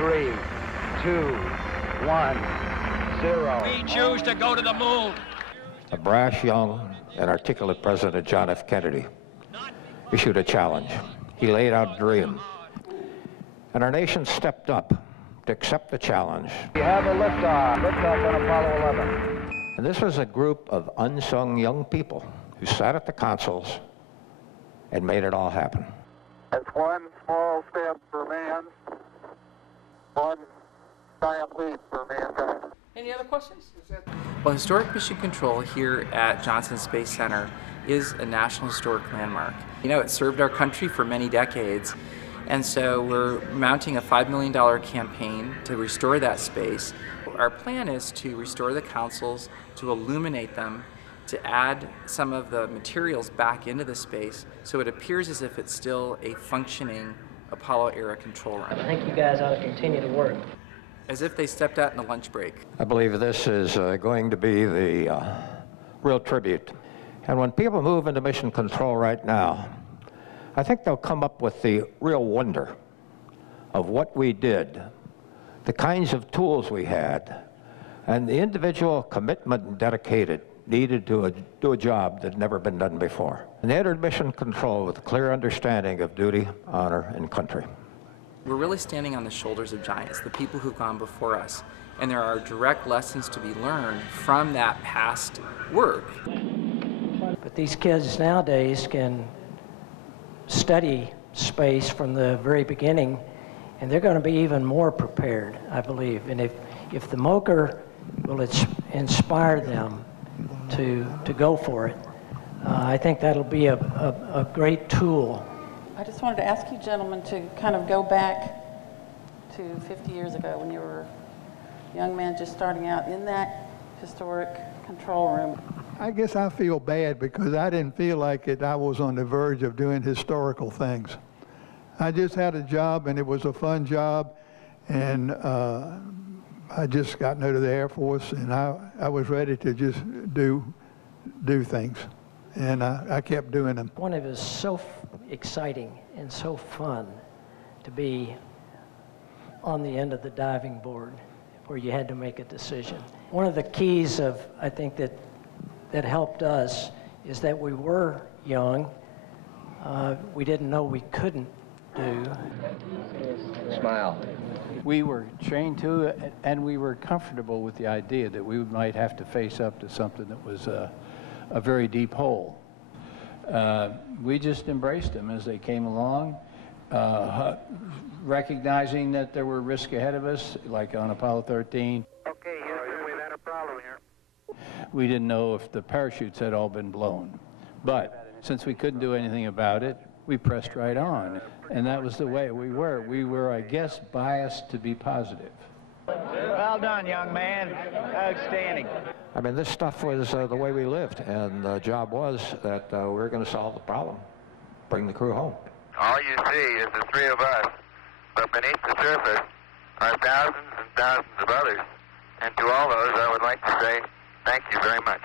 3, 2, 1, 0. We choose to go to the moon. A brash, young, and articulate President John F. Kennedy issued a challenge. He laid out a dream. And our nation stepped up to accept the challenge. We have a liftoff. Liftoff on Apollo 11. And this was a group of unsung young people who sat at the consoles and made it all happen. It's one small step for man, one giant leap for mankind. Any other questions? Well, Historic Mission Control here at Johnson Space Center is a National Historic Landmark. You know, it served our country for many decades, and so we're mounting a $5 million campaign to restore that space. Our plan is to restore the consoles, to illuminate them, to add some of the materials back into the space so it appears as if it's still a functioning Apollo-era control room. I think you guys ought to continue to work. As if they stepped out in a lunch break. I believe this is going to be the real tribute. And when people move into mission control right now, I think they'll come up with the real wonder of what we did, the kinds of tools we had, and the individual commitment and dedicated needed to do a job that had never been done before. And they entered mission control with a clear understanding of duty, honor, and country. We're really standing on the shoulders of giants, the people who've gone before us, and there are direct lessons to be learned from that past work. But these kids nowadays can study space from the very beginning, and they're going to be even more prepared, I believe. And if the MOCR will inspire them to go for it, I think that'll be a great tool. I just wanted to ask you gentlemen to kind of go back to 50 years ago when you were a young man just starting out in that historic control room. I guess I feel bad because I didn't feel like I was on the verge of doing historical things. I just had a job, and it was a fun job, and I just gotten out of the Air Force, and I was ready to just do things, and I kept doing them. One of it was so exciting and so fun to be on the end of the diving board where you had to make a decision. One of the keys of, I think, that helped us is that we were young. We didn't know we couldn't do. Smile. We were trained to it, and we were comfortable with the idea that we might have to face up to something that was a very deep hole. We just embraced them as they came along, recognizing that there were risks ahead of us, like on Apollo 13. Okay, Houston, we've had a problem here. We didn't know if the parachutes had all been blown. But since we couldn't do anything about it, we pressed right on. And that was the way we were. We were, I guess, biased to be positive. Well done, young man. Outstanding. I mean, this stuff was the way we lived, and the job was that we were going to solve the problem, bring the crew home. All you see is the three of us, but beneath the surface are thousands and thousands of others. And to all those, I would like to say thank you very much.